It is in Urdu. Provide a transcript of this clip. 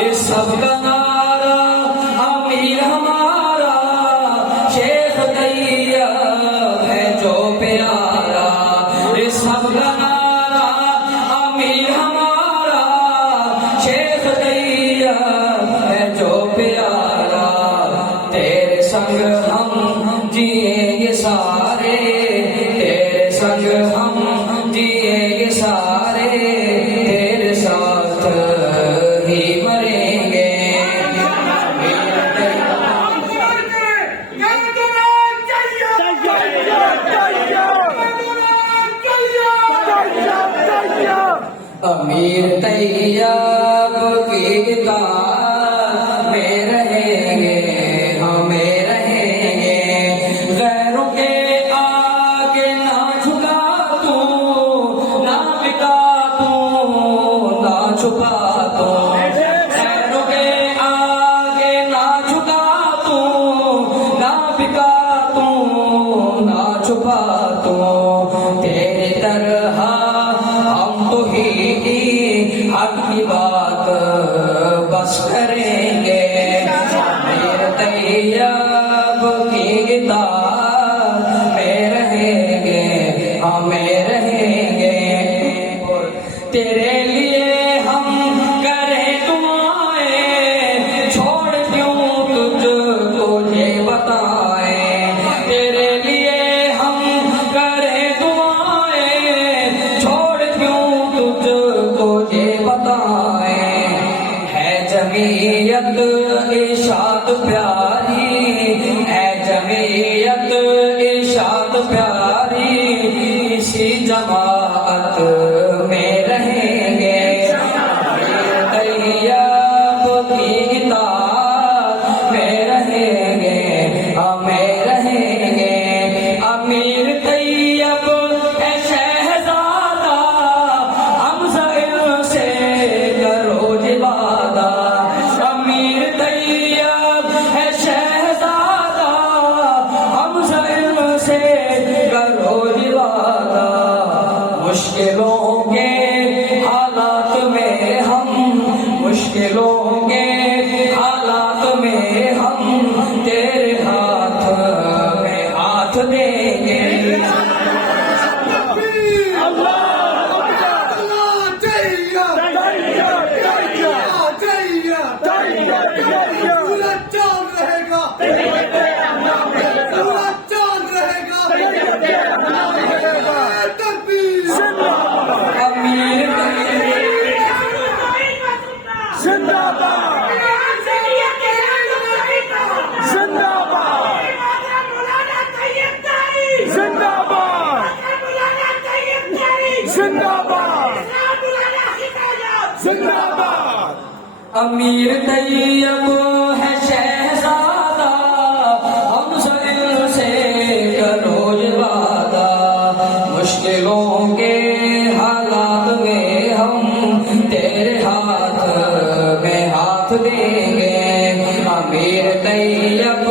اس سب کا نعرہ امیر ہمارا شیخ طیب ہے جو پیارا، اس سب کا نعرہ امیر ہمارا شیخ طیب ہے جو پیارا، تیرے سنگ ہم جئیں گے سارے، تیرے سنگ ہم جئیں گے سارے، تیرے ساتھ ہی مریں گے۔ امیر طیب کی اطاعت میں رہیں گے، ہمیں رہیں گے، غیروں کے آگے نہ جھکا تو، نہ بکا تو، نہ چھپا تو، غیروں کے آگے نہ جھکا تو، نہ بکا تو، نہ چھپا تو، تیرے طرح ہم تو ہی حق کی بات بس کریں گے، امیر طیب کی اطاعت میں رہیں گے، ہمیں رہیں گے، تیرے لیے ہم کریں دعائیں، چھوڑ کیوں تجھ کو یہ بتائیں، تیرے لیے ہم کریں دعائیں، چھوڑ کیوں تجھ کو یہ بتائیں، ہے جمعیت ارشاد پیاری، ہے جمعیت ارشاد پیاری، اسی جماعت میں رہیں گے، امیر طیب کی اطاعت میں رہیں گے، ہمیں رہیں گے، امیر طیب ہے شہزادہ، حمزہ سے کرو وعدہ، امیر طیب ہے شہزادہ، حمزہ سے کرو وعدہ، مشکلوں کے حالات میں ہم، مشکلوں کے حالات میں ہم تیرے ہاتھ میں ہاتھ دیں گے۔ امیر طیب ہے شہزادہ، حمزہ سے کرو وعدہ، مشکلوں کے حالات میں ہم تیرے ہاتھ میں ہاتھ دیں گے، امیر طیب